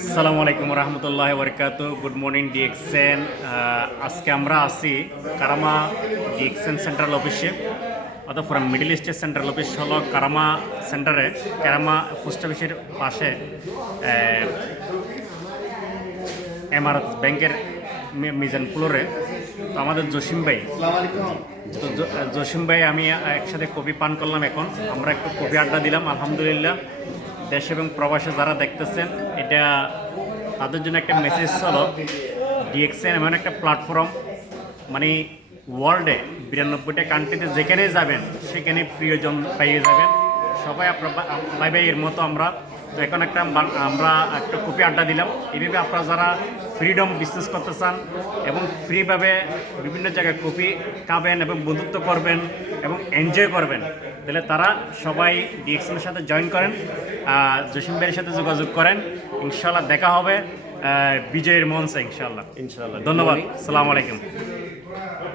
আসসালামু আলাইকুম রহমতুল্লাহ বরকাত। Good morning DXN. আজকে আমরা আছি কারামা ডিএক্সএন সেন্ট্রাল অফিসে, অথবা মিডল ইস্টের সেন্ট্রাল অফিস হলো কারামা সেন্টারে, কারামা পোস্ট অফিসের পাশে এমারত ব্যাংকের মিজান ফ্লোরে। তো আমাদের জসিম ভাই, জসিম ভাই আমি একসাথে কফি পান করলাম। এখন আমরা একটু কফি আড্ডা দিলাম। আলহামদুলিল্লাহ, দেশ এবং প্রবাসে যারা দেখতেছেন, এটা তাদের জন্য একটা মেসেজ হলো, ডিএক্সএন এমন একটা প্ল্যাটফর্ম, মানে ওয়ার্ল্ডে 92টা কান্ট্রিতে যেখানে যাবেন সেখানে প্রিয়জন পাইয়ে যাবেন। সবাই আপনার ভাই ভাইয়ের মতো আমরা। তো এখন আমরা একটা কফি আড্ডা দিলাম। এইভাবে আপনারা যারা ফ্রিডম বিজনেস করতে চান এবং ফ্রিভাবে বিভিন্ন জায়গায় কফি খাবেন এবং বন্ধুত্ব করবেন এবং এনজয় করবেন, তাহলে তারা সবাই ডিএক্সএনের সাথে জয়েন করেন, জসিম ভাইয়ের সাথে যোগাযোগ করেন। ইনশাল্লাহ দেখা হবে বিজয়ের মঞ্চে। ইনশাল্লাহ। ধন্যবাদ। আসসালামু আলাইকুম।